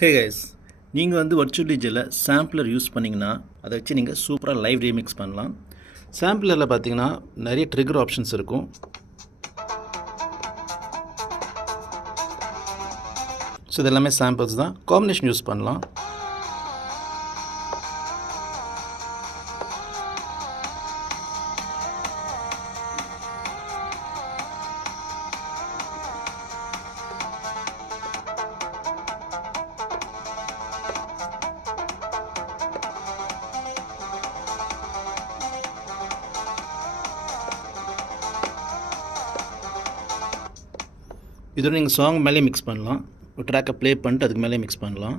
Hey guys, நீங்கள் virtual டிஜியில் sampler use பண்ணிங்கன்னா அதை வச்சு நீங்கள் சூப்பராக லைவ் ரீமிக்ஸ் பண்ணலாம். சாம்பிளரில் பார்த்தீங்கன்னா நிறைய ட்ரிகர் ஆப்ஷன்ஸ் இருக்கும். ஸோ இது எல்லாமே சாம்பிள்ஸ் தான். காம்பினேஷன் யூஸ் பண்ணலாம். இதோட நீங்கள் சாங் மேலே மிக்ஸ் பண்ணலாம். ஒரு ட்ராக்கை ப்ளே பண்ணிட்டு அதுக்கு மேலே மிக்ஸ் பண்ணலாம்.